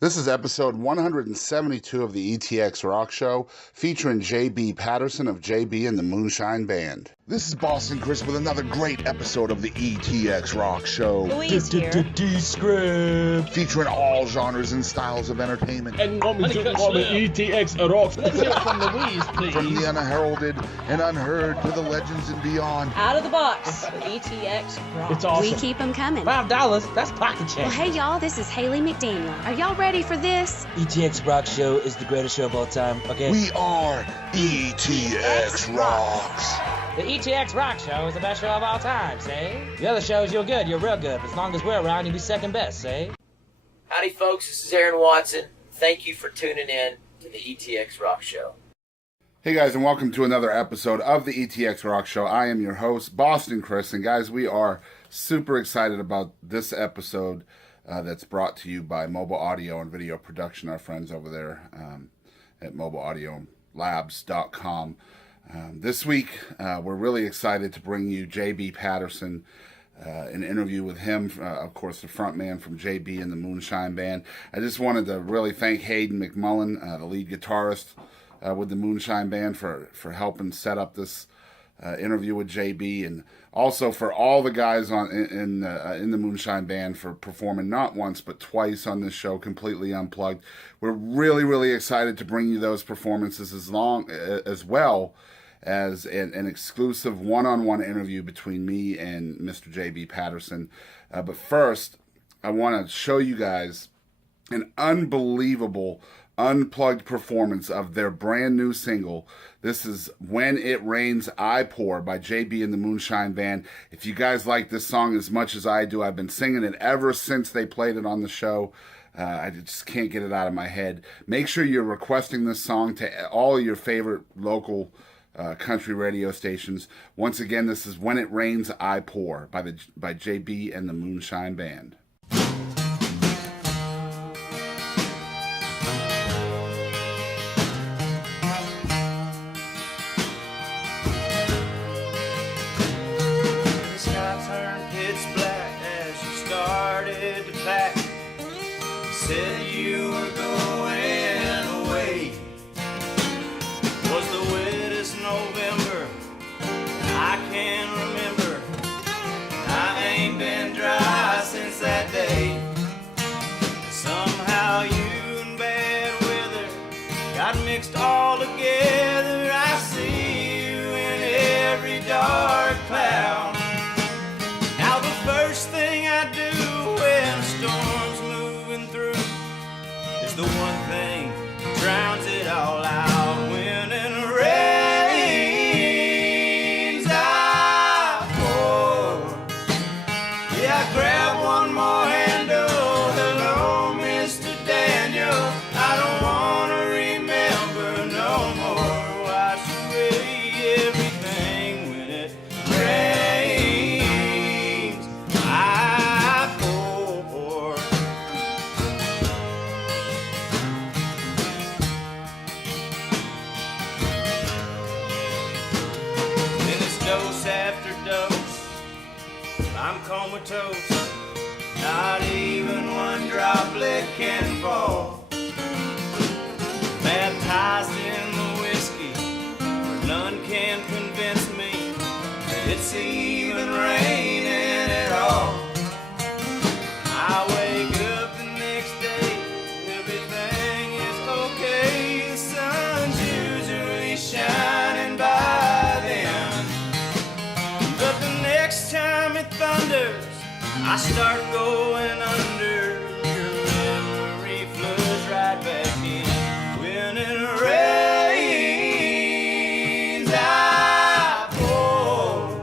This is episode 172 of the ETX ROCKS Show, featuring JB Patterson of JB and the Moonshine Band. This is Boston Chris with another great episode of the ETX ROCKS Show. Louise here. Descript. Featuring all genres and styles of entertainment. And want me to call it ETX ROCKS. Let's hear it from Louise, please. From the unheralded and unheard to the legends and beyond. Out of the box with ETX ROCKS. It's awesome. We keep them coming. $5, that's pocket change. Well, hey, y'all, this is Haley McDaniel. Are y'all ready for this? ETX ROCKS Show is the greatest show of all time, okay? We are ETX ROCKS. The ETX ROCKS Show is the best show of all time, say? The other shows, you're good, you're real good. But as long as we're around, you'll be second best, say? Howdy, folks. This is Aaron Watson. Thank you for tuning in to the ETX ROCKS Show. Hey guys, and welcome to another episode of the ETX ROCKS Show. I am your host, Boston Chris, and guys, we are super excited about this episode that's brought to you by Mobile Audio and Video Production, our friends over there at mobileaudiolabs.com. This week, we're really excited to bring you JB Patterson, an interview with him, of course, the front man from JB and the Moonshine Band. I just wanted to really thank Hayden McMullen, the lead guitarist with the Moonshine Band, for helping set up this interview with JB, and also for all the guys in the Moonshine Band for performing not once but twice on this show, completely unplugged. We're really excited to bring you those performances as well as an exclusive one-on-one interview between me and Mr. JB Patterson. But first, I want to show you guys an unbelievable unplugged performance of their brand new single. This is When It Rains I Pour by JB and the Moonshine Band. If you guys like this song as much as I do, I've been singing it ever since they played it on the show. I just can't get it out of my head. Make sure you're requesting this song to all your favorite local country radio stations. Once again, this is When It Rains I Pour by JB and the Moonshine Band. Said you were going away. Was the wettest November I can remember. I ain't been dry since that day. Somehow you and bad weather got mixed all together. I see you in every dark cloud. Now the first thing I do when a storm's moving through is the one thing that drowns it all out. When it rains, I pour. Yeah, I grab one more handle. Hello, Mr. Daniel. I don't want to remember no more. Wash away everything when it rains. I pour. Then it's dose after dose. I'm comatose. Not even one droplet can fall. Baptized in the whiskey, where none can convince me that it's even raining at all. I wake up the next day, everything is okay. The sun's usually shining by then. But the next time it thunders, I start going under. Your memory floods right back in. When it rains, I pour.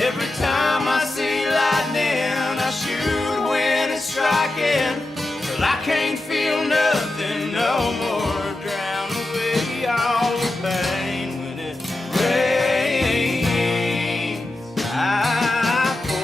Every time I see lightning, I shoot when it's striking. Till I can't feel nothing no more. Drown away all the pain when it rains. I pour.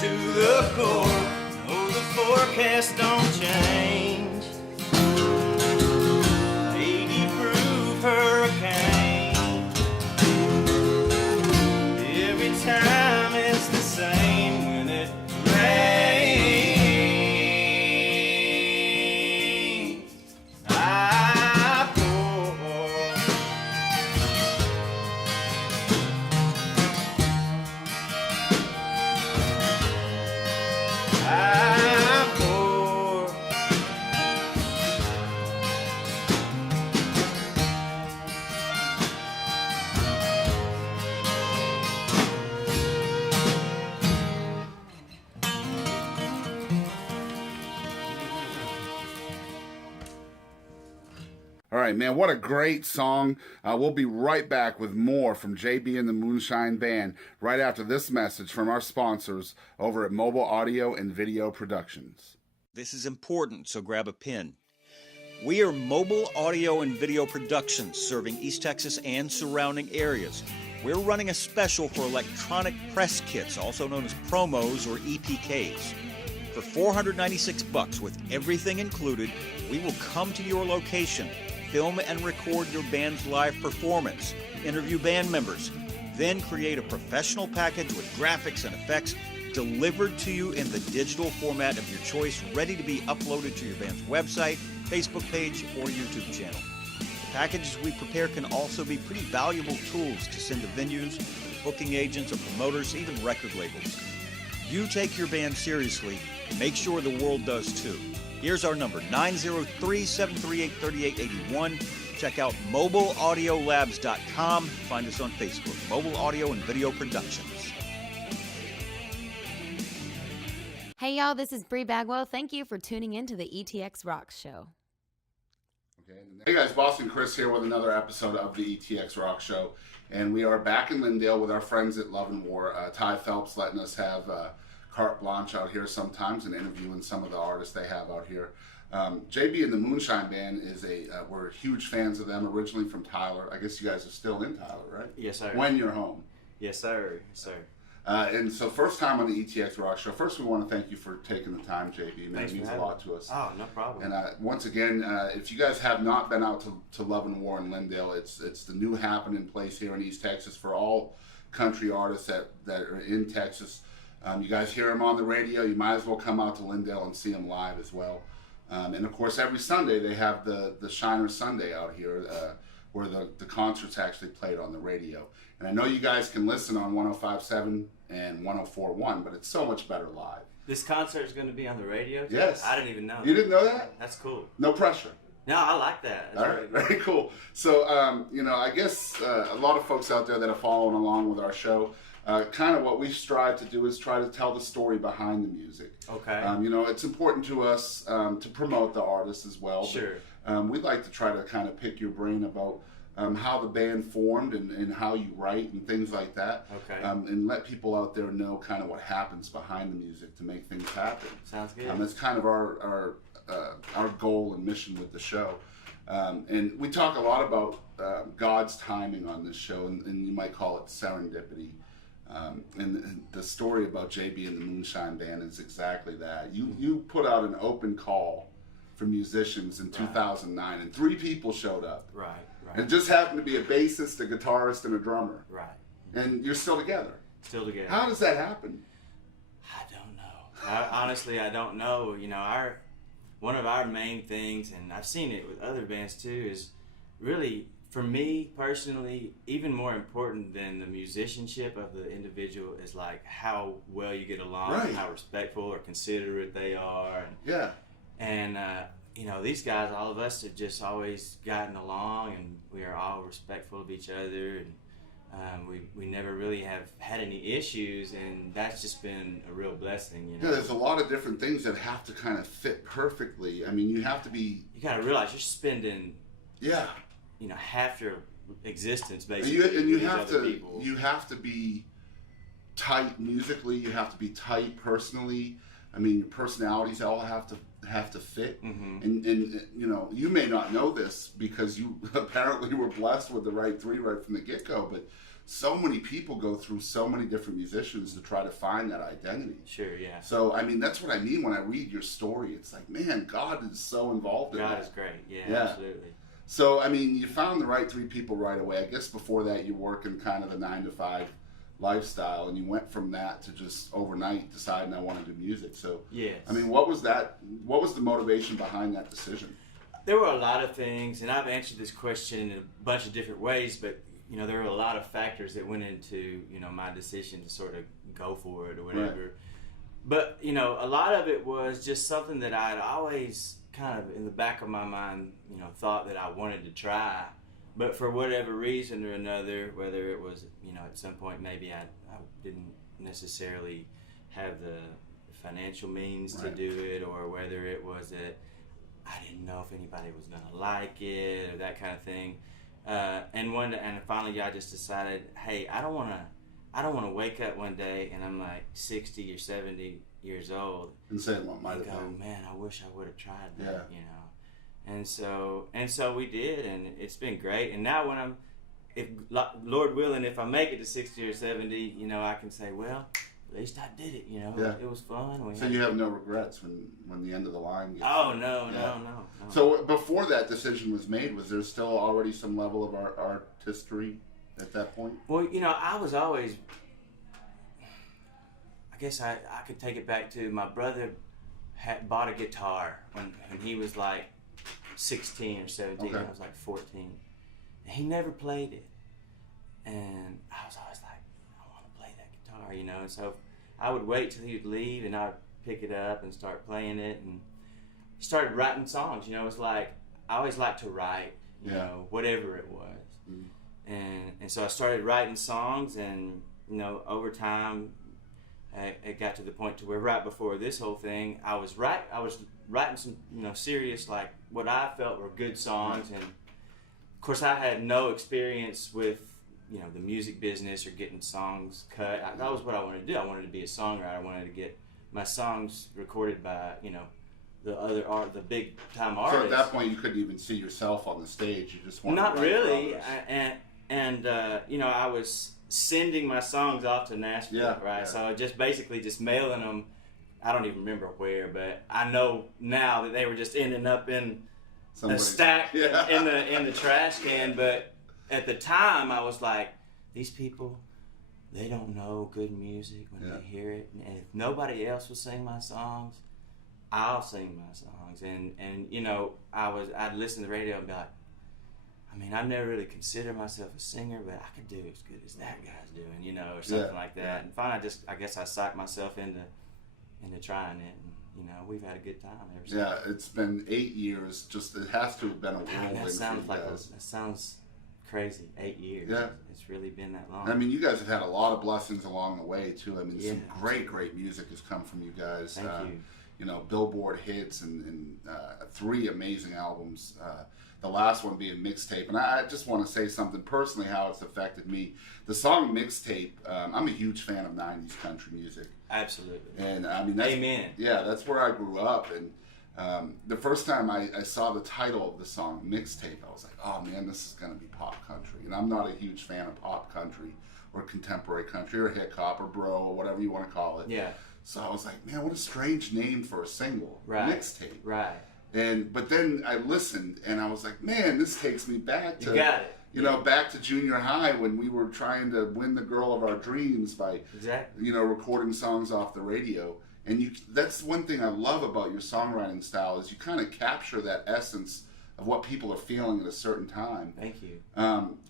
to the core. Oh, the forecast don't change. 80-proof hurricane. Every time it's the same when it rains. I pour. I pour. All right, man, what a great song. We'll be right back with more from JB and the Moonshine Band right after this message from our sponsors over at Mobile Audio and Video Productions. This is important, so grab a pen. We are Mobile Audio and Video Productions, serving East Texas and surrounding areas. We're running a special for electronic press kits, also known as promos or EPKs. For $496 with everything included, we will come to your location, film and record your band's live performance, interview band members, then create a professional package with graphics and effects delivered to you in the digital format of your choice, ready to be uploaded to your band's website, Facebook page, or YouTube channel. The packages we prepare can also be pretty valuable tools to send to venues, booking agents, or promoters, even record labels. You take your band seriously, make sure the world does too. Here's our number, 903-738-3881. Check out mobileaudiolabs.com. Find us on Facebook, Mobile Audio and Video Productions. Hey y'all, this is Bree Bagwell. Thank you for tuning in to the ETX ROCKS Show. Hey guys, Boston Chris here with another episode of the ETX ROCKS Show. And we are back in Lindale with our friends at Love and War. Ty Phelps letting us have carte blanche out here sometimes and interviewing some of the artists they have out here. JB and the Moonshine Band is we're huge fans of them, originally from Tyler. I guess you guys are still in Tyler, right? Yes, sir. When you're home. Yes, sir. Yes, sir. And so first time on the ETX ROCKS Show. First, we want to thank you for taking the time, JB. It means a lot to us. Oh, no problem. And once again, if you guys have not been out to Love and War in Lindale, it's the new happening place here in East Texas for all country artists that are in Texas. You guys hear them on the radio, you might as well come out to Lindale and see them live as well. And of course, every Sunday they have the Shiner Sunday out here where the concerts actually played on the radio. And I know you guys can listen on 105.7 and 104.1, but it's so much better live. This concert is going to be on the radio? Yes. I didn't even know. You didn't know that? That's cool. No pressure. No, I like that. That's all right, very cool. So, I guess a lot of folks out there that are following along with our show, kind of what we strive to do is try to tell the story behind the music. Okay. It's important to us to promote the artists as well. Sure. But, we'd like to try to kind of pick your brain about how the band formed and how you write and things like that. Okay. And let people out there know kind of what happens behind the music to make things happen. Sounds good. That's kind of our goal and mission with the show. And we talk a lot about God's timing on this show, and you might call it serendipity. And the story about JB and the Moonshine Band is exactly that. You put out an open call for musicians in 2009, and 3 people showed up. Right. It just happened to be a bassist, a guitarist, and a drummer. Right. And you're still together. Still together. How does that happen? I don't know. Honestly, I don't know. One of our main things, and I've seen it with other bands too, is really, for me personally, even more important than the musicianship of the individual is like how well you get along, Right. how respectful or considerate they are. And these guys, all of us have just always gotten along, and we are all respectful of each other, and we never really have had any issues, and that's just been a real blessing. Yeah, there's a lot of different things that have to kind of fit perfectly. I mean, you have to be... You got to realize you're spending... Yeah. Half your existence basically. And you with have other to people. you have to be tight musically. You have to be tight personally. I mean, your personalities all have to fit. Mm-hmm. And you may not know this because you apparently were blessed with the right 3 right from the get-go. But so many people go through so many different musicians to try to find that identity. Sure, yeah. So, I mean, that's what I mean when I read your story. It's like, man, God is so involved in that. God is great. Yeah, absolutely. So, I mean, you found the right three people right away. I guess before that, you work in kind of the 9-to-5 lifestyle, and you went from that to just overnight deciding I want to do music. So, yes. I mean, what was the motivation behind that decision? There were a lot of things, and I've answered this question in a bunch of different ways, but you know, there were a lot of factors that went into, you know, my decision to sort of go for it or whatever. Right. But, you know, a lot of it was just something that I'd always kind of in the back of my mind, you know, thought that I wanted to try. But for whatever reason or another, whether it was, you know, at some point maybe I didn't necessarily have the financial means to do it, or whether it was that I didn't know if anybody was going to like it or that kind of thing. And finally I just decided, hey, I don't want to wake up one day and I'm like 60 or 70 years old and say what might have been. Man, I wish I would have tried that, you know. And so we did, and it's been great. And now when if Lord willing, if I make it to 60 or 70, you know, I can say, well, at least I did it, you know. It was fun. So you have no regrets when the end of the line gets no. So before that decision was made, was there still already some level of artistry at that point? Well, you know, I was always, I guess I could take it back to my brother bought a guitar when he was like 16 or 17. I was like 14. And he never played it. And I was always like, I want to play that guitar, you know. And so I would wait till he would leave, and I'd pick it up and start playing it, and started writing songs. You know, it's like I always liked to write, you know, whatever it was. And so I started writing songs, and you know, over time it got to the point to where right before this whole thing, I was writing some, you know, serious, like what I felt were good songs. And of course I had no experience with, you know, the music business or getting songs cut. That was what I wanted to do. I wanted to be a songwriter. I wanted to get my songs recorded by, you know, the big time artists. So at that point you couldn't even see yourself on the stage. You just wanted not to really. And you know, I was sending my songs off to Nashville, right? So I just basically just mailing them. I don't even remember where, but I know now that they were just ending up in a stack in the trash can. But at the time, I was like, these people, they don't know good music when they hear it. And if nobody else will sing my songs, I'll sing my songs. And you know, I'd listen to the radio and be like, I mean, I never really considered myself a singer, but I could do as good as that guy's doing, you know, or something like that. And finally, I guess I psyched myself into trying it. And, you know, we've had a good time ever since. Yeah, it's been 8 years. Just it has to have been a whirlwind. That sounds crazy. 8 years. Yeah, it's really been that long. I mean, you guys have had a lot of blessings along the way too. I mean, some great music has come from you guys. Thank you. You know, Billboard hits and 3 amazing albums. The last one being Mixtape. And I just want to say something personally, how it's affected me. The song Mixtape, I'm a huge fan of 90s country music. Absolutely. And I mean, amen. Yeah, that's where I grew up. And the first time I saw the title of the song, Mixtape, I was like, oh man, this is going to be pop country. And I'm not a huge fan of pop country or contemporary country or hip hop or bro or whatever you want to call it. Yeah. So I was like, man, what a strange name for a single. Right. Mixtape. Right. But then I listened and I was like, man, this takes me back to, you got it. You know, back to junior high when we were trying to win the girl of our dreams by, you know, recording songs off the radio. And that's one thing I love about your songwriting style is you kind of capture that essence of what people are feeling at a certain time. Thank you.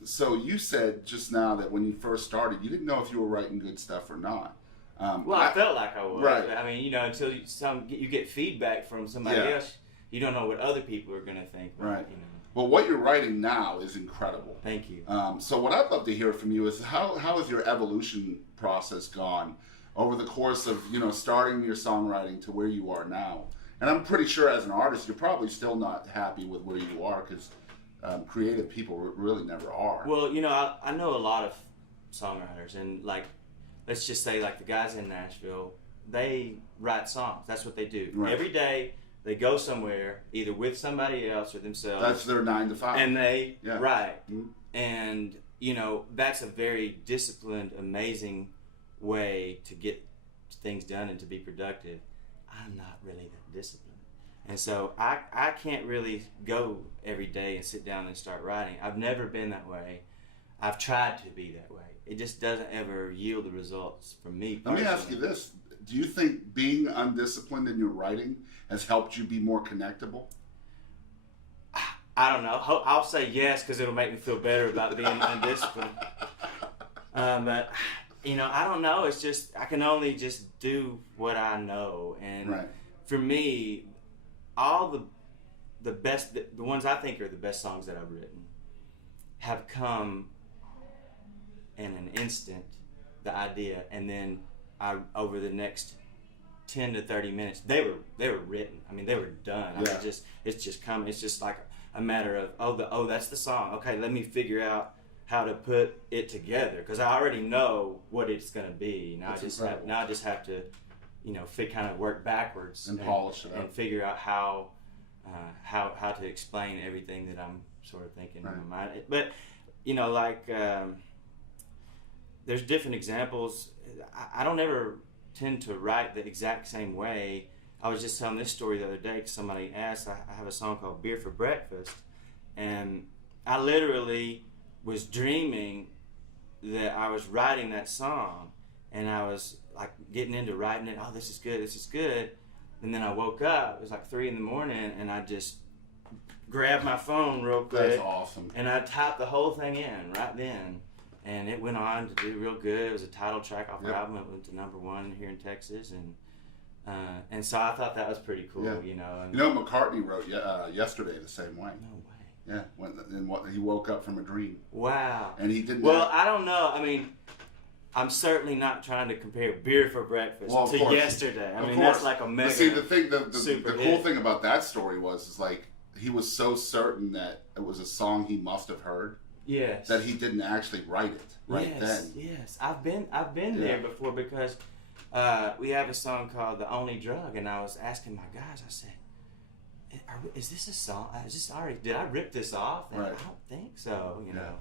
So you said just now that when you first started, you didn't know if you were writing good stuff or not. Well, I felt like I was. Right. I mean, you know, until you get feedback from somebody else, you don't know what other people are going to think. Right. You know. Well, what you're writing now is incredible. Thank you. So what I'd love to hear from you is how has your evolution process gone over the course of, you know, starting your songwriting to where you are now? And I'm pretty sure as an artist, you're probably still not happy with where you are because creative people really never are. Well, you know, I know a lot of songwriters, and like, let's just say like the guys in Nashville, they write songs. That's what they do. Right. Every day they go somewhere, either with somebody else or themselves. That's their 9 to 5. And they write. Mm-hmm. And you know, that's a very disciplined, amazing way to get things done and to be productive. I'm not really that disciplined. And so I can't really go every day and sit down and start writing. I've never been that way. I've tried to be that way. It just doesn't ever yield the results for me personally. Let me ask you this. Do you think being undisciplined in your writing has helped you be more connectable? I don't know. I'll say yes because it'll make me feel better about being undisciplined. But, you know, I don't know. It's just, I can only just do what I know. And for me, all the best, the ones I think are the best songs that I've written have come in an instant, the idea, and then over the next 10 to 30 minutes, they were written. I mean, they were done. I mean, it's just come. It's just like a matter of oh that's the song. Okay, let me figure out how to put it together because I already know what it's gonna be. Now I just have to, you know, kind of work backwards and polish it up and figure out how to explain everything that I'm sort of thinking in my mind. But you know, like there's different examples. I don't ever tend to write the exact same way. I was just telling this story the other day because somebody asked. I have a song called Beer for Breakfast, and I literally was dreaming that I was writing that song, and I was like getting into writing it. Oh, this is good. And then I woke up, it was like 3 a.m, and I just grabbed my phone real quick. That's awesome. And I typed the whole thing in right then. And it went on to do real good. It was a title track off the album. It went to #1 here in Texas, and so I thought that was pretty cool, you know. And, you know, McCartney wrote yesterday the same way. No way. Yeah, he woke up from a dream. Wow. And he didn't. Well, I don't know. I mean, I'm certainly not trying to compare Beer for Breakfast to yesterday. I mean, that's like a mega. But see, the cool thing about that story is like he was so certain that it was a song he must have heard. Yes. That he didn't actually write it then. Yes, I've been there before because we have a song called "The Only Drug," and I was asking my guys. I said, "Is this a song? Did I rip this off?" And I don't think so. You know.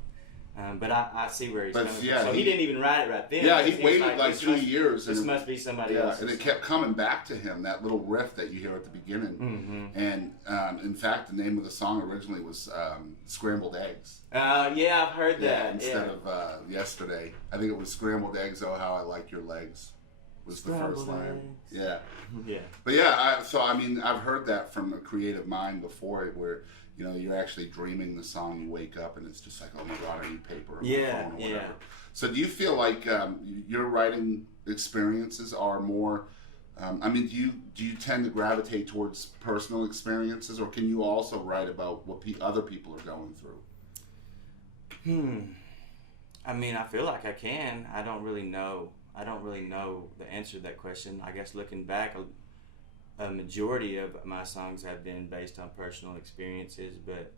But I see where he's coming from. So he didn't even write it right then. Yeah, he waited like 2 years. This must be somebody else. And it kept coming back to him, that little riff that you hear at the beginning. And in fact, the name of the song originally was Scrambled Eggs. Yeah, I've heard that. Instead of Yesterday. I think it was Scrambled Eggs, oh how I like your legs was the first line. Yeah. But I've heard that from a creative mind before where, you know, you're actually dreaming the song, you wake up and it's just like, oh my God, I need paper or my phone or whatever. So do you feel like your writing experiences are more, do you tend to gravitate towards personal experiences, or can you also write about what other people are going through? I mean, I feel like I can. I don't really know the answer to that question. I guess looking back, a majority of my songs have been based on personal experiences, but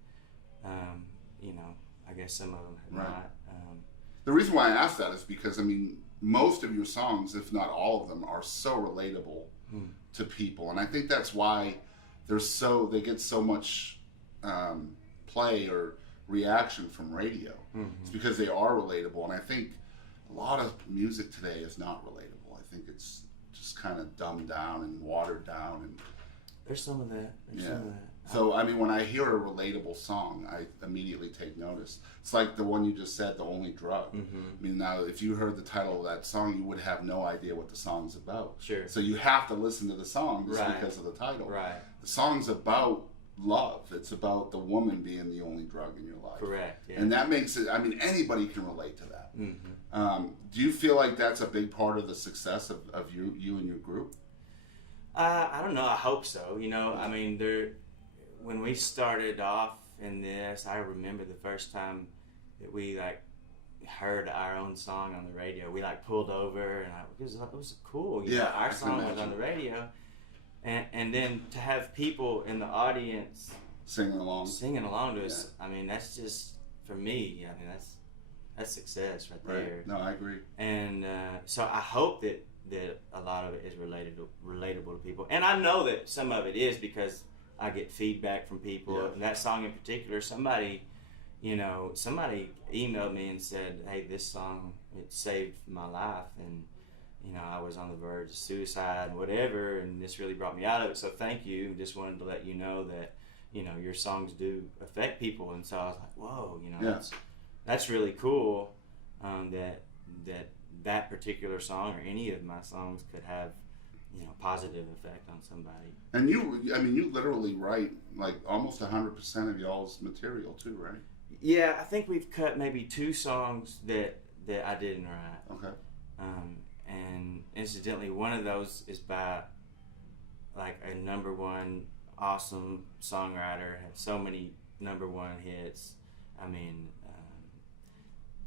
you know, I guess some of them have not. The reason why I asked that is because, I mean, most of your songs, if not all of them, are so relatable to people, and I think that's why they get so much play or reaction from radio. It's because they are relatable, and I think a lot of music today is not relatable. I think it's just kind of dumbed down and watered down, and there's some of that. So I mean, when I hear a relatable song, I immediately take notice. It's like the one you just said, "The Only Drug." I mean, now if you heard the title of that song, you would have no idea what the song's about. Sure. So you have to listen to the song just because of the title. Right. The song's about love. It's about the woman being the only drug in your life. Correct. Yeah. And that makes it. I mean, anybody can relate to that. Do you feel like that's a big part of the success of you and your group? I don't know. I hope so. You know, I mean, when we started off in this, I remember the first time that we heard our own song on the radio. We pulled over, and it was cool. You know, our song was on the radio, and then to have people in the audience singing along to us. I mean, that's just, for me. I mean, that's success right there. No, I agree. And so I hope that a lot of it is relatable to people, and I know that some of it is because I get feedback from people. And that song in particular, somebody you know, somebody emailed me and said, hey, this song, it saved my life, and you know, I was on the verge of suicide and whatever, and this really brought me out of it, so thank you. Just wanted to let you know that, you know, your songs do affect people. And so I was like, whoa, you know, that's really cool, that particular song or any of my songs could have, you know, positive effect on somebody. And you literally write like almost 100% of y'all's material too, right? Yeah, I think we've cut maybe 2 songs that I didn't write. Okay. And incidentally, one of those is by like a #1 awesome songwriter, had so many #1 hits. I mean,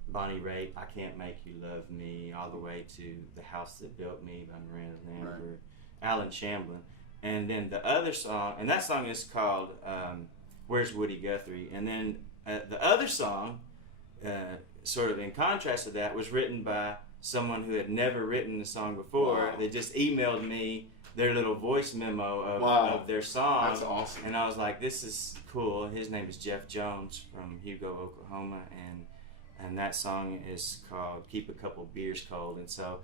Bonnie Raitt, I Can't Make You Love Me, all the way to The House That Built Me by Miranda Lambert, Alan Shamblin. And then the other song, and that song is called Where's Woody Guthrie? And then the other song, sort of in contrast to that, was written by someone who had never written the song before. Wow. They just emailed me their little voice memo of their song. That's awesome. And I was like, this is cool. His name is Jeff Jones from Hugo, Oklahoma, and that song is called Keep a Couple Beers Cold. And so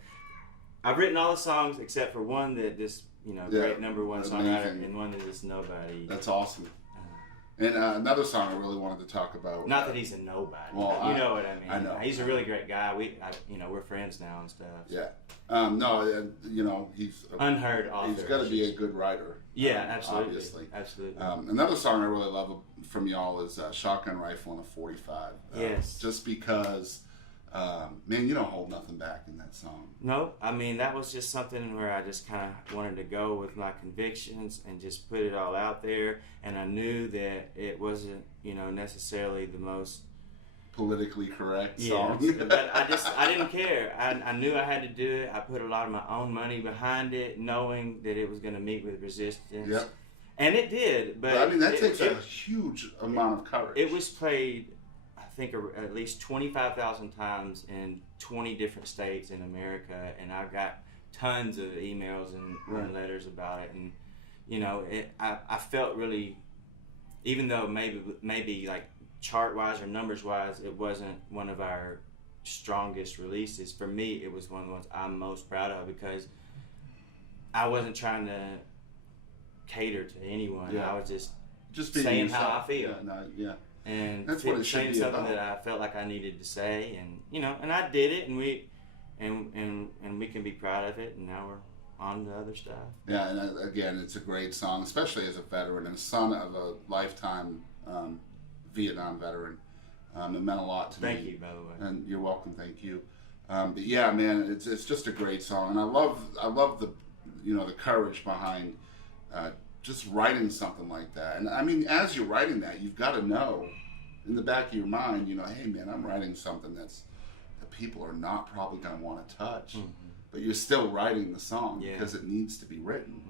I've written all the songs except for one that this, you know, great #1 songwriter, and one that is nobody. That's awesome. And another song I really wanted to talk about. Not that he's a nobody. Well, you know what I mean. I know. He's a really great guy. You know, we're friends now and stuff. Yeah. You know, he's unheard author. He's got to be a good writer. Yeah, absolutely. Obviously. Absolutely. Another song I really love from y'all is Shotgun Rifle and a 45. Yes. Just because, man, you don't hold nothing back in that song. No, I mean, that was just something where I just kind of wanted to go with my convictions and just put it all out there. And I knew that it wasn't, you know, necessarily the most politically correct song. But I didn't care. I knew I had to do it. I put a lot of my own money behind it, knowing that it was going to meet with resistance. Yep. And it did. But I mean, that takes a huge amount of courage. It was played, I think, at least 25,000 times in 20 different states in America, and I got tons of emails and letters about it. And you know, I felt really, even though maybe like chart-wise or numbers-wise, it wasn't one of our strongest releases. For me, it was one of the ones I'm most proud of, because I wasn't trying to cater to anyone. Yeah. I was just saying how I feel. And that's what it should saying be something about. that I felt like I needed to say, and you know, and I did it, and we can be proud of it, and now we're on to other stuff. Yeah, and again, it's a great song, especially as a veteran and son of a lifetime Vietnam veteran. It meant a lot to me. Thank you, by the way. And you're welcome. Thank you. But yeah, man, it's just a great song, and I love the, you know, the courage behind just writing something like that. And I mean, as you're writing that, you've got to know in the back of your mind, you know, hey man, I'm writing something that people are not probably going to want to touch, but you're still writing the song because it needs to be written.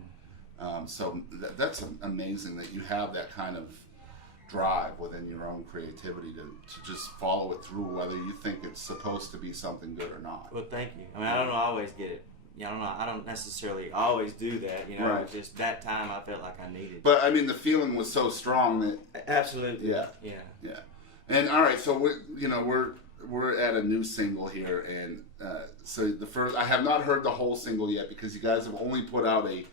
So that's amazing that you have that kind of drive within your own creativity to just follow it through, whether you think it's supposed to be something good or not. Well, thank you. I mean, I don't always get it. Yeah, I don't necessarily always do that. You know, Right. It's just that time I felt like I needed. But I mean, the feeling was so strong that Absolutely. Yeah. Yeah. And all right, so we're at a new single here, and so I have not heard the whole single yet because you guys have only put out a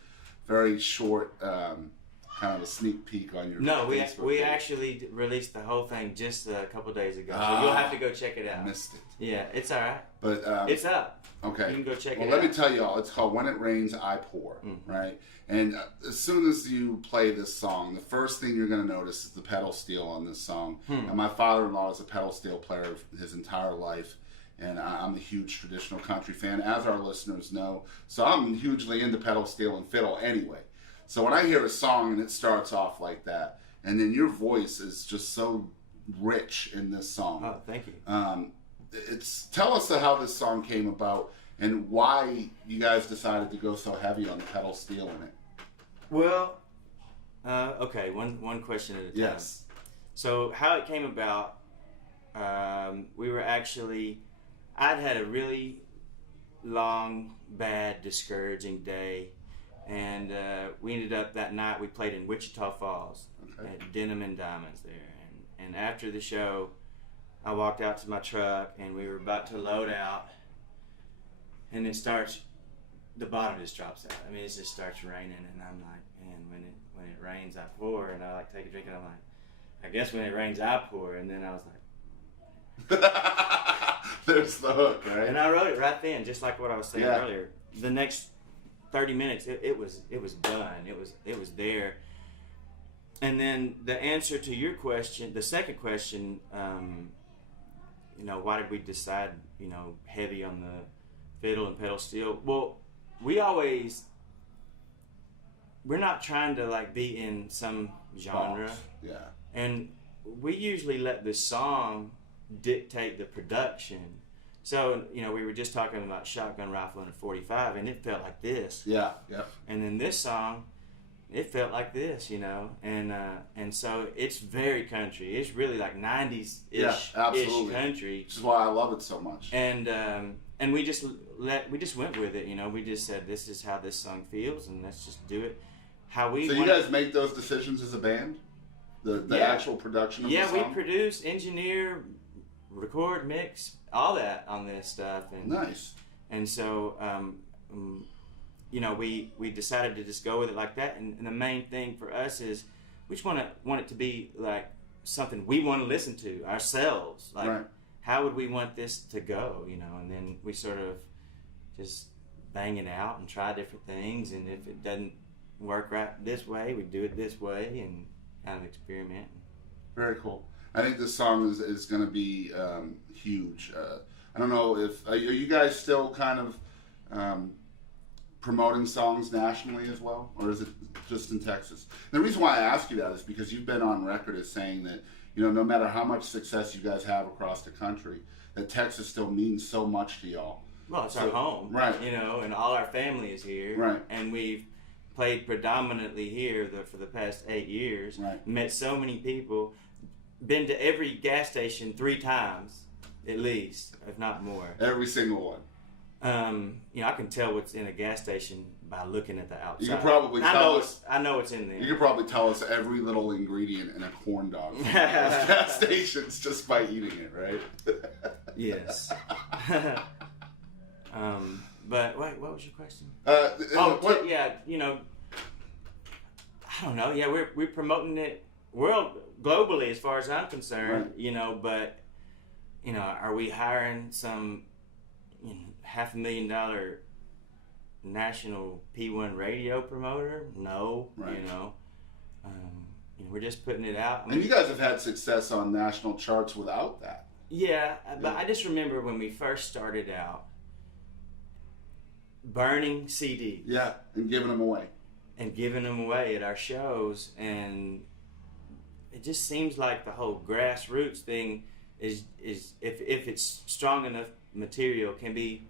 very short kind of a sneak peek on your Facebook we page. actually released the whole thing just a couple days ago, so you'll have to go check it out. Missed it. Yeah, it's all right. But It's up. Okay. You can go check it Well, out. let me tell y'all, it's called When It Rains, I Pour, right? And as soon as you play this song, the first thing you're going to notice is the pedal steel on this song. And my father-in-law is a pedal steel player his entire life, and I'm a huge traditional country fan, as our listeners know. So I'm hugely into pedal steel and fiddle anyway. So when I hear a song and it starts off like that, and then your voice is just so rich in this song. Oh, thank you. Tell us how this song came about and why you guys decided to go so heavy on the pedal steel in it. Well, okay, one question at a time. Yes. So how it came about, we were I'd had a really long, bad, discouraging day, and we ended up that night, we played in Wichita Falls at Denim and Diamonds there, and after the show, I walked out to my truck and we were about to load out, and it starts, the bottom just drops out. I mean, it just starts raining, and I'm like, man, when it rains, I pour, and I like take a drink, and I'm like, I guess when it rains, I pour, and then I was like, there's the hook, right? and I wrote it right then, just like what I was saying earlier. The next 30 minutes, it was done. It was there. And then the answer to your question, the second question, you know, why did we decide, you know, heavy on the fiddle and pedal steel? Well, we're not trying to like be in some genre. Yeah. And we usually let the song dictate the production. So, you know, we were just talking about shotgun rifle and a 45, and it felt like this. Yeah, yeah. And then this song, it felt like this, you know, and so it's very country. It's really like 90s-ish country. Which is why I love it so much. And we just went with it, you know. We just said, this is how this song feels, and let's just do it. So you guys make those decisions as a band? The actual production of the song? Yeah, we produce, engineer, record, mix, all that on this stuff. And, nice. And so, you know, we decided to just go with it like that. And the main thing for us is we just want it to be like something we want to listen to ourselves. Like, how would we want this to go, you know? And then we sort of just bang it out and try different things. And if it doesn't work right this way, we do it this way and kind of experiment. Very cool. I think this song is going to be huge. I don't know if are you guys still kind of promoting songs nationally as well, or is it just in Texas? The reason why I ask you that is because you've been on record as saying that, you know, no matter how much success you guys have across the country, that Texas still means so much to y'all. Well, it's our home, right? You know, and all our family is here, right? And we've played predominantly here for the past 8 years. Right. Met so many people. Been to every gas station 3 times, at least, if not more. Every single one. You know, I can tell what's in a gas station by looking at the outside. You can probably tell us. I know what's in there. You can probably tell us every little ingredient in a corn dog from those gas stations just by eating it, right? Yes. But wait, what was your question? Yeah, you know, I don't know. Yeah, we're promoting it globally as far as I'm concerned. Right. You know, but you know, are we hiring some $500,000 national P1 radio promoter? No. Right. You know, we're just putting it out. And you guys have had success on national charts without that. Yeah, but I just remember when we first started out, burning CDs. Yeah, and giving them away. And giving them away at our shows, and it just seems like the whole grassroots thing is if it's strong enough material, can be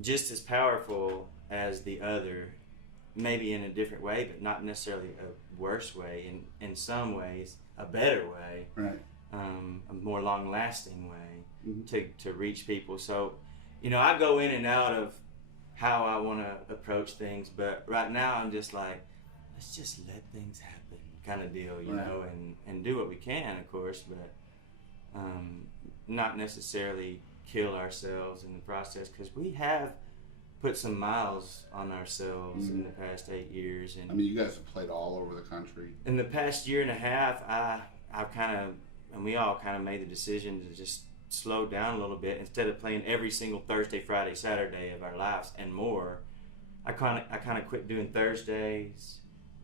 just as powerful as the other, maybe in a different way, but not necessarily a worse way. In some ways, a better way, right? A more long-lasting way to reach people. So, you know, I go in and out of how I want to approach things, but right now I'm just like, let's just let things happen, kind of deal, you know, and do what we can, of course, but not necessarily kill ourselves in the process, because we have put some miles on ourselves in the past 8 years. And I mean, you guys have played all over the country. In the past year and a half, I've kind of, and we all kind of made the decision to just slow down a little bit. Instead of playing every single Thursday, Friday, Saturday of our lives and more, I kind of quit doing Thursdays.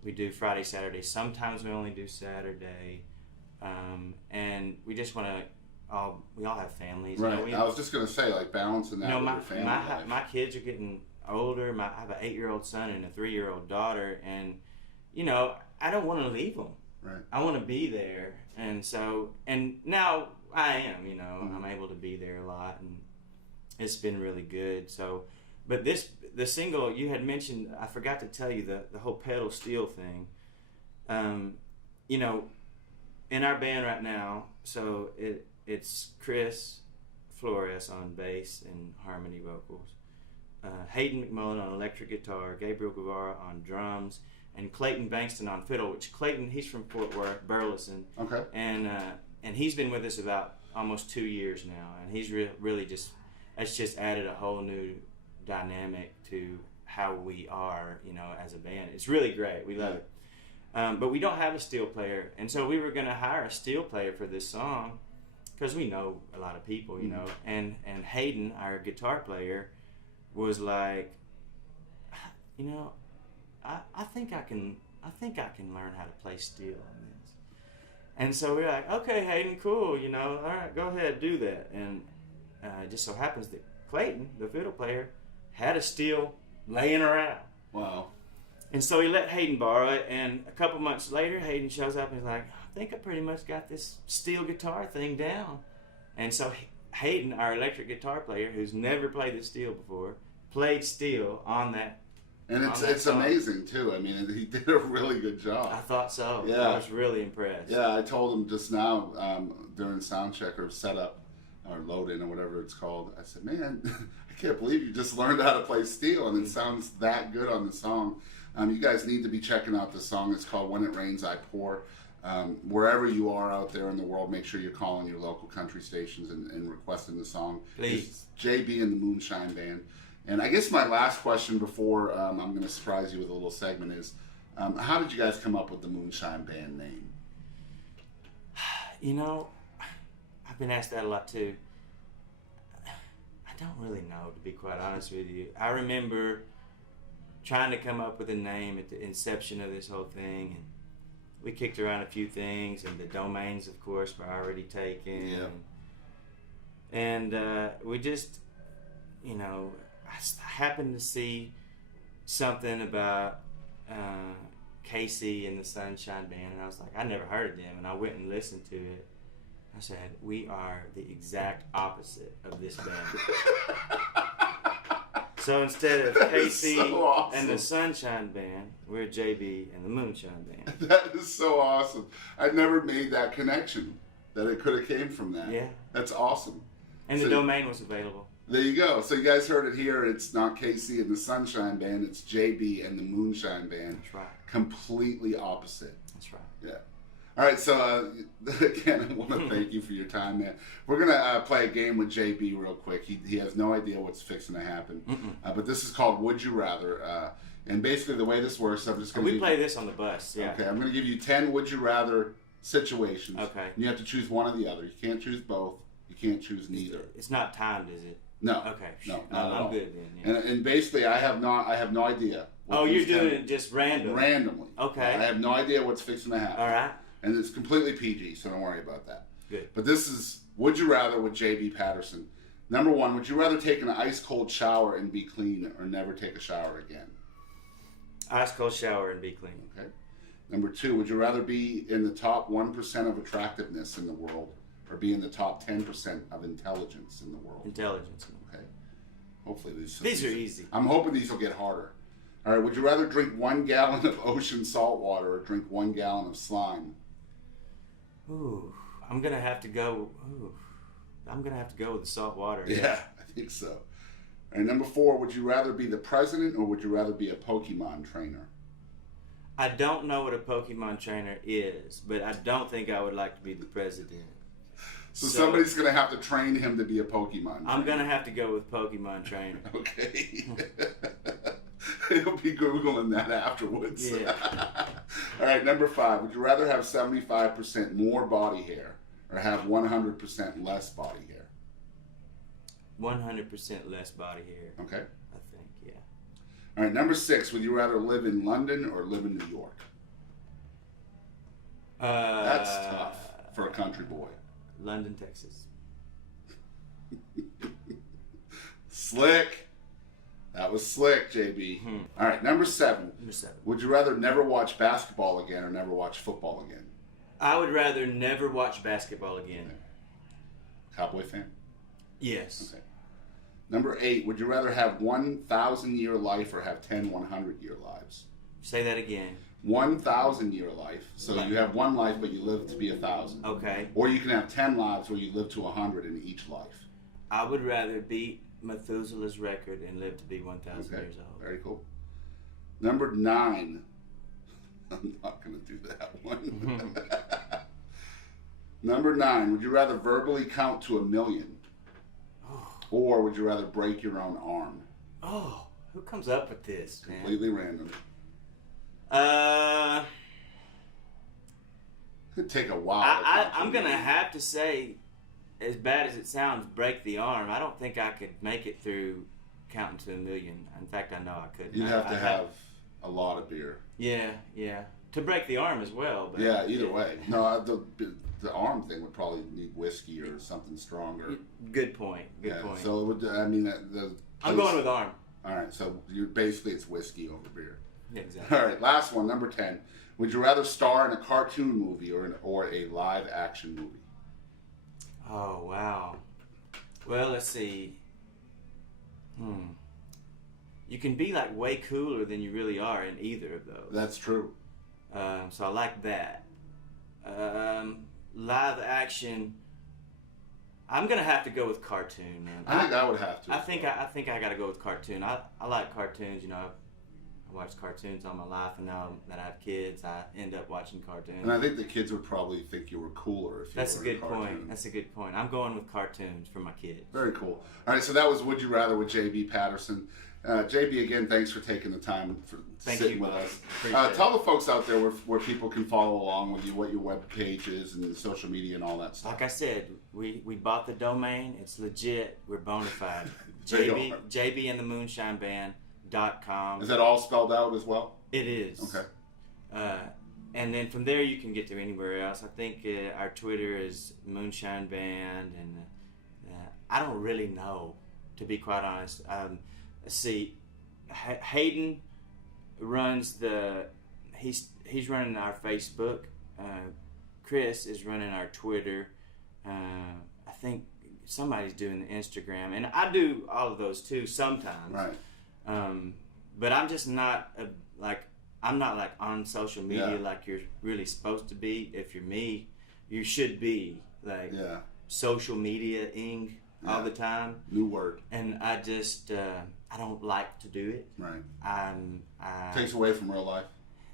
We do Friday, Saturday. Sometimes we only do Saturday, and we just want to. We all have families. Right. You know, I was just gonna say, like, balancing that with your family life. My kids are getting older. I have an 8-year-old son and a 3-year-old daughter, and you know, I don't want to leave them. Right. I want to be there, and so, and now I am. You know, I'm able to be there a lot, and it's been really good. So, but the single you had mentioned, I forgot to tell you the whole pedal steel thing. You know, in our band right now, so it's Chris Flores on bass and harmony vocals, Hayden McMullen on electric guitar, Gabe Guevara on drums, and Clayton Bankston on fiddle. Which Clayton, he's from Fort Worth, Burleson. Okay. And he's been with us about almost 2 years now, and he's really just, it's just added a whole new dynamic to how we are, you know, as a band. It's really great. We love it. But we don't have a steel player, and so we were going to hire a steel player for this song because we know a lot of people, you know. And Hayden, our guitar player, was like, you know, I think I can learn how to play steel on this. And so we're like, okay, Hayden, cool, you know, all right, go ahead, do that. And it just so happens that Clayton, the fiddle player, had a steel laying around. Wow. And so he let Hayden borrow it, and a couple months later, Hayden shows up and he's like, I think I pretty much got this steel guitar thing down. And so Hayden, our electric guitar player, who's never played the steel before, played steel on that. And it's amazing too. I mean, he did a really good job. I thought so. Yeah. I was really impressed. Yeah, I told him just now during sound check or setup or load in or whatever it's called. I said, man, I can't believe you just learned how to play steel and it sounds that good on the song. You guys need to be checking out the song. It's called When It Rains, I Pour. Wherever you are out there in the world, make sure you're calling your local country stations and requesting the song. Please. It's JB and the Moonshine Band. And I guess my last question before I'm going to surprise you with a little segment is, how did you guys come up with the Moonshine Band name? You know, I've been asked that a lot too. I don't really know, to be quite honest with you. I remember trying to come up with a name at the inception of this whole thing, and we kicked around a few things, and the domains, of course, were already taken. Yeah. And we just, you know, I happened to see something about Casey and the Sunshine Band, and I was like, I never heard of them, and I went and listened to it. I said, we are the exact opposite of this band. So instead of Casey so awesome. and the Sunshine Band, we're JB and the Moonshine Band. That is so awesome. I never made that connection, that it could have came from that. Yeah. That's awesome. And the domain was available. There you go. So you guys heard it here. It's not Casey and the Sunshine Band. It's JB and the Moonshine Band. That's right. Completely opposite. That's right. Yeah. All right. So again, I want to thank you for your time, man. We're gonna play a game with JB real quick. He has no idea what's fixing to happen. But this is called Would You Rather. And basically, the way this works, I'm just gonna. We play this on the bus. Yeah. Okay. I'm gonna give you 10 Would You Rather situations. Okay. You have to choose one or the other. You can't choose both. You can't choose neither. It's not timed, is it? No. Okay. No. Not at I'm all. good then. Yeah. And basically, I have no idea. Oh, you're doing it just random. Randomly. Okay. I have no idea what's fixing to happen. All right. And it's completely PG, so don't worry about that. Good. But this is Would You Rather with JB Patterson. Number 1, would you rather take an ice cold shower and be clean, or never take a shower again? Ice cold shower and be clean. Okay. Number 2, would you rather be in the top 1% of attractiveness in the world, or be in the top 10% of intelligence in the world? Intelligence. Okay. Hopefully these are easy. I'm hoping these will get harder. All right. Would you rather drink 1 gallon of ocean salt water or drink 1 gallon of slime? Ooh, I'm gonna have to go. I'm gonna have to go with the salt water. Yeah, I think so. All right. Number 4, would you rather be the president or would you rather be a Pokemon trainer? I don't know what a Pokemon trainer is, but I don't think I would like to be the president. So somebody's going to have to train him to be a Pokemon trainer. I'm going to have to go with Pokemon trainer. Okay. He'll be Googling that afterwards. Yeah. All right, number 5. Would you rather have 75% more body hair or have 100% less body hair? 100% less body hair. Okay. I think, yeah. All right, number 6. Would you rather live in London or live in New York? That's tough for a country boy. London, Texas. Slick. That was slick, JB. All right, number 7. Number 7. Would you rather never watch basketball again or never watch football again? I would rather never watch basketball again. Okay. Cowboy fan? Yes. Okay. Number 8. Would you rather have 1,000-year life or have 10 100-year lives? Say that again. 1,000-year life. So you have 1 life, but you live to be 1,000. Okay. Or you can have 10 lives where you live to 100 in each life. I would rather beat Methuselah's record and live to be 1,000 years old. Very cool. Number 9. I'm not going to do that one. Number 9, would you rather verbally count to 1,000,000? Or would you rather break your own arm? Oh, who comes up with this, man? Completely random. Could take a while. I'm going to have to say, as bad as it sounds, break the arm. I don't think I could make it through counting to 1,000,000. In fact, I know I couldn't. You'd have to have a lot of beer. Yeah. To break the arm as well. But yeah, either way. No, the arm thing would probably need whiskey or something stronger. Good point. Good point. So it would, I mean, I'm going with arm. All right, so basically it's whiskey over beer. Exactly. All right, last one, number 10. Would you rather star in a cartoon movie or a live action movie? Oh, wow. Well, let's see. You can be like way cooler than you really are in either of those. That's true. So I like that. Live action. I'm gonna have to go with cartoon, man. I think I would have to. I think I gotta go with cartoon. I like cartoons. You know, I watched cartoons all my life, and now that I have kids, I end up watching cartoons. And I think the kids would probably think you were cooler if you That's were a good in a cartoon. point. That's a good point. I'm going with cartoons for my kids. Very cool. All right, so that was Would You Rather with JB Patterson. JB, again, thanks for taking the time for sitting with us. Tell the folks out there where people can follow along with you, what your web page is, and social media and all that stuff. Like I said, we bought the domain. It's legit. We're bona fide. JB and the Moonshine Band.com. Is that all spelled out as well? It is. Okay. And then from there you can get to anywhere else. I think our Twitter is Moonshine Band, and I don't really know, to be quite honest. Let's see, Hayden runs he's running our Facebook. Chris is running our Twitter. I think somebody's doing the Instagram, and I do all of those too sometimes. Right. But I'm just not I'm not like on social media like you're really supposed to be. If you're me, you should be like social media-ing all the time. New word. And I just I don't like to do it. Right. Takes away from real life.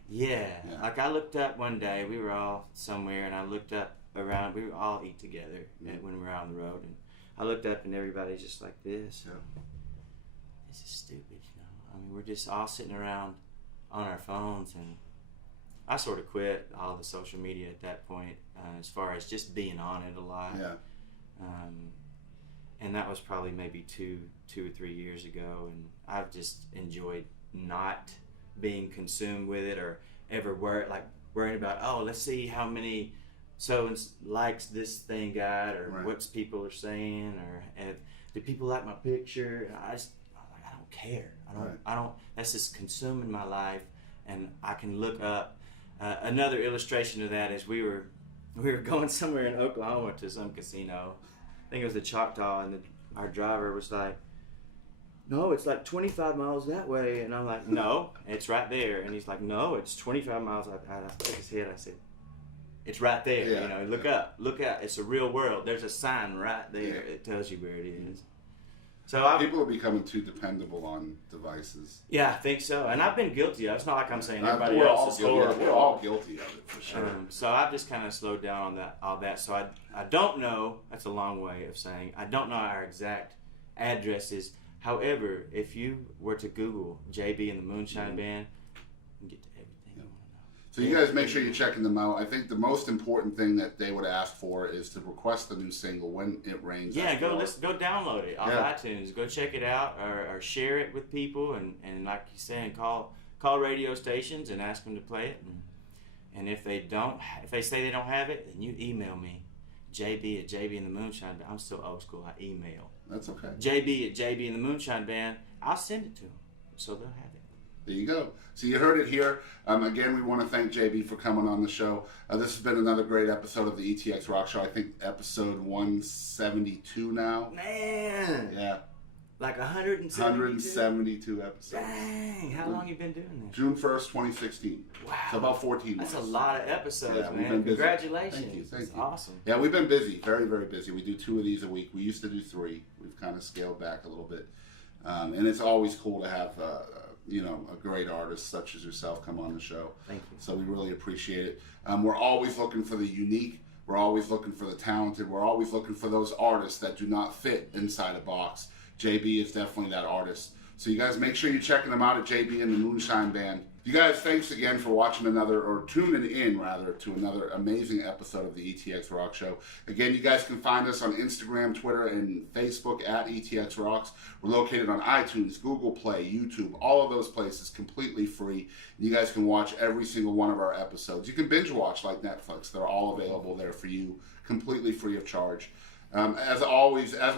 Yeah. Like I looked up one day, we were all somewhere, and I looked up around. We would all eat together when we were out on the road, and I looked up, and everybody's just like this. Yeah. This is stupid, you know. I mean, we're just all sitting around on our phones, and I sort of quit all the social media at that point, as far as just being on it a lot. Yeah. And that was probably maybe two or 3 years ago, and I've just enjoyed not being consumed with it or ever worrying about, oh, let's see how many likes this thing got, or what's people are saying, or do people like my picture? I don't care. I don't. That's just consuming my life, and I can look up. Another illustration of that is we were going somewhere in Oklahoma to some casino. I think it was the Choctaw, and our driver was like, no, it's like 25 miles that way. And I'm like, no, it's right there. And he's like, no, it's 25 miles. I took his head. I said, it's right there. Yeah, you know, look up. It's a real world. There's a sign right there. Yeah. It tells you where it is. So people are becoming too dependable on devices. Yeah, I think so. And I've been guilty of it. It's not like I'm saying everybody else is horrible. We're all guilty of it, for sure. So I've just kind of slowed down on all that. So I don't know. That's a long way of saying I don't know our exact addresses. However, if you were to Google JB and the Moonshine Band, you can get to everything you want to know. So you guys make sure you're checking them out. I think the most important thing that they would ask for is to request the new single, When It Rains. Yeah, go download it off iTunes. Go check it out, or share it with people, and like you're saying, call radio stations and ask them to play it. And if they say they don't have it, then you email me, JB at JB and the Moonshine Band. I'm still old school. I email. That's okay. JB at JB and the Moonshine Band. I'll send it to them, so they'll have it. There you go. So you heard it here. Again, we want to thank JB for coming on the show. This has been another great episode of the ETX ROCKS Show. I think episode 172 now. Man. Yeah. Like 172? 172 episodes. Dang. How long you been doing this? June 1st, 2016. Wow. So about 14 months. That's a lot of episodes, yeah, man. Congratulations. Thank you. That's awesome. Yeah, we've been busy. Very, very busy. We do 2 of these a week. We used to do 3. We've kind of scaled back a little bit. And it's always cool to have a great artist such as yourself come on the show. Thank you. So we really appreciate it. We're always looking for the unique We're always looking for the talented. We're always looking for those artists that do not fit inside a box. JB is definitely that artist. So you guys make sure you're checking them out at JB and the Moonshine Band. You guys, thanks again for watching tuning in to another amazing episode of the ETX ROCKS Show. Again, you guys can find us on Instagram, Twitter, and Facebook at ETX ROCKS. We're located on iTunes, Google Play, YouTube, all of those places completely free. You guys can watch every single one of our episodes. You can binge watch like Netflix. They're all available there for you, completely free of charge. As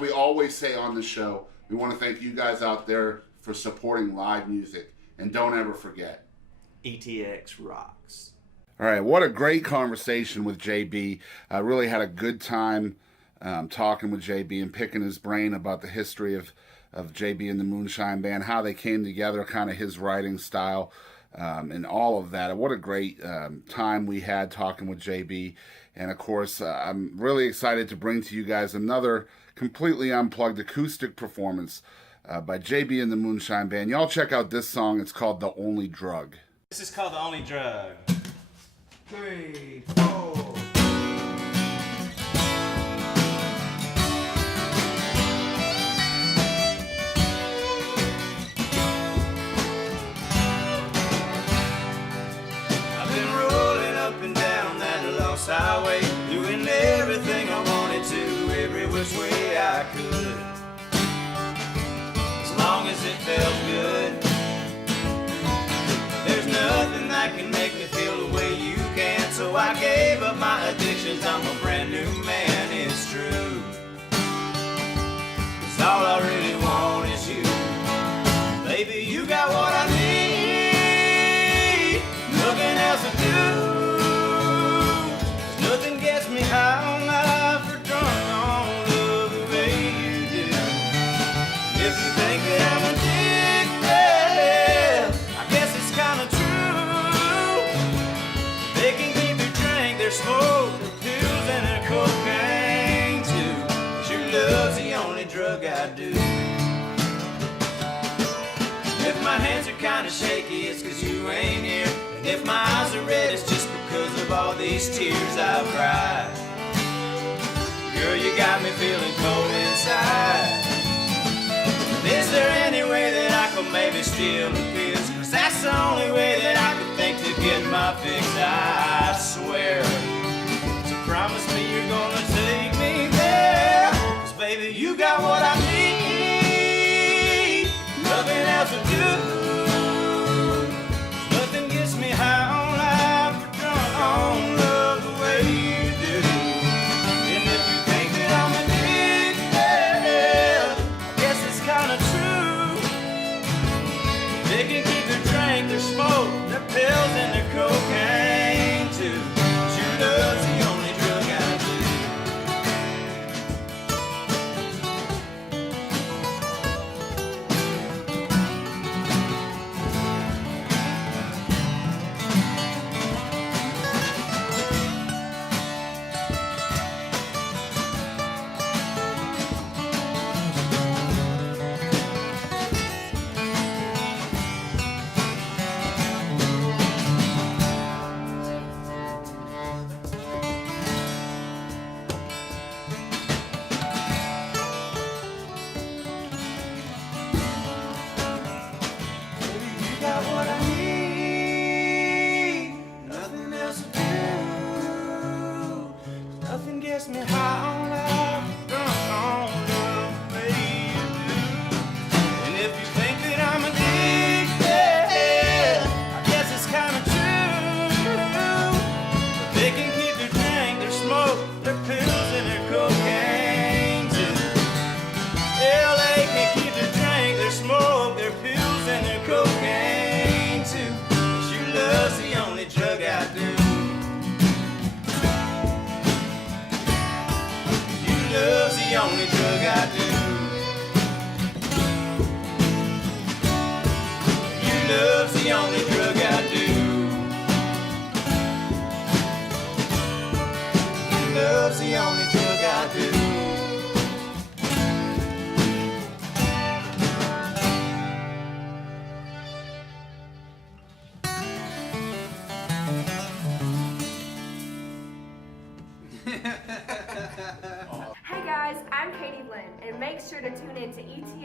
we always say on the show, we want to thank you guys out there for supporting live music. And don't ever forget, ETX rocks. All right, what a great conversation with JB. I really had a good time talking with JB and picking his brain about the history of JB and the Moonshine Band, how they came together, kind of his writing style, and all of that. What a great time we had talking with JB. And of course, I'm really excited to bring to you guys another completely unplugged acoustic performance by JB and the Moonshine Band. Y'all check out this song. It's called The Only Drug. This is called The Only Drug. 3, 4. I've been rolling up and down that lost highway, doing everything I wanted to, every which way I could, as long as it felt good. There's nothing that can make me feel the way you can, so I gave up my addictions. I'm a brand new man, it's true. 'Cause all I really want is you. Baby, you got what I need, nothing else will do. 'Cause nothing gets me high on life or drunk on love the way you do. If you think that I'm addicted, I guess it's kinda true. They can keep your drink, their smoke, their pills, and their cocaine too. 'Cause your love's the only drug I do. If my hands are kinda shaky, it's 'cause you ain't here. And if my eyes are red, it's just because of all these tears I've cried. Girl, you got me feeling cold inside. Is there any way that I could maybe steal a piece? 'Cause that's the only way that I could think to get my fix. I swear. So promise me you're gonna take me there. 'Cause baby, you got what I need, nothing else will do. Nothing gets me high on life or drunk on love the way you do. And if you think that I'm addicted, I guess it's kinda true. They can keep their drink, their smoke, their pills, and their cocaine.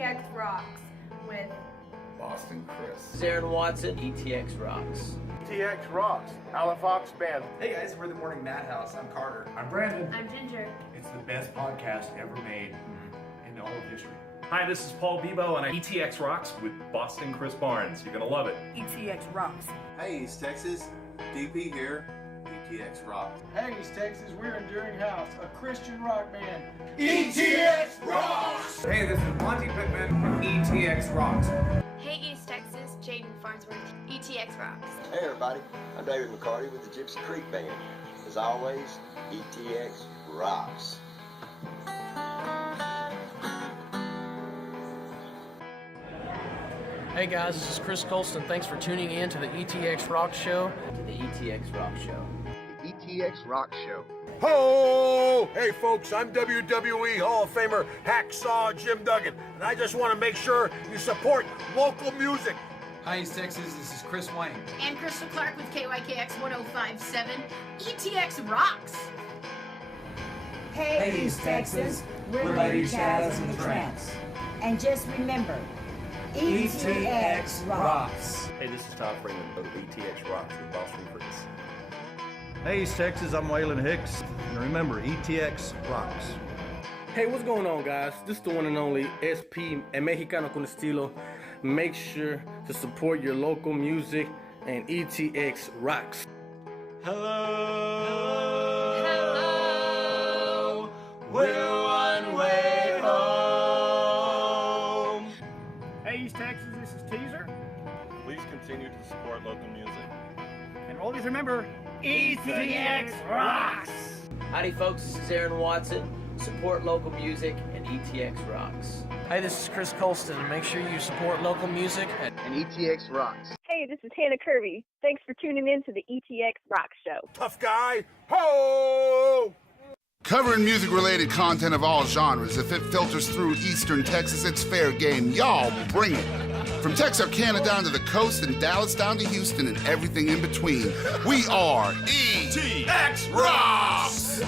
ETX Rocks with Boston Chris. This is Aaron Watson, ETX Rocks. ETX ROCKS, Halifax Band. Hey guys, we're the Morning Madhouse. I'm Carter. I'm Brandon. I'm Ginger. It's the best podcast ever made in all of history. Hi, this is Paul Bebo and ETX Rocks with Boston Chris Barnes. You're gonna love it. ETX Rocks. Hey East Texas, DP here. ETX Rocks. Hey East Texas, we're Enduring House, a Christian rock band. ETX ROCKS! Hey, this is Monty Pittman from ETX Rocks. Hey East Texas, Jaden Farnsworth, ETX Rocks. Hey everybody, I'm David McCarty with the Gypsy Creek Band. As always, ETX rocks. Hey guys, this is Chris Colston. Thanks for tuning in to the ETX ROCKS Show. To the ETX ROCKS Show. The ETX ROCKS Show. Ho! Hey folks, I'm WWE Hall of Famer Hacksaw Jim Duggan, and I just want to make sure you support local music. Hi East Texas, this is Chris Wayne. And Crystal Clark with KYKX 1057, ETX Rocks. Hey East Texas, we're Lady Chaz and the Tramps. And just remember, ETX rocks. Hey, this is Tom Freeman of ETX Rocks with Boston Chris. Hey East Texas, I'm Waylon Hicks, and remember, ETX rocks. Hey, what's going on, guys? This is the one and only SP and Mexicano con Estilo. Make sure to support your local music, and ETX rocks. Hello, we're one way home. Hey East Texas, this is Teaser. Please continue to support local music. And always remember, ETX Rocks! Howdy folks, this is Aaron Watson. Support local music and ETX Rocks. Hey, this is Chris Colston. Make sure you support local music And ETX rocks. Hey, this is Hannah Kirby. Thanks for tuning in to the ETX ROCKS Show. Tough guy, ho! Covering music-related content of all genres. If it filters through Eastern Texas, it's fair game. Y'all bring it. From Texarkana down to the coast and Dallas down to Houston and everything in between. We are ETX Rocks!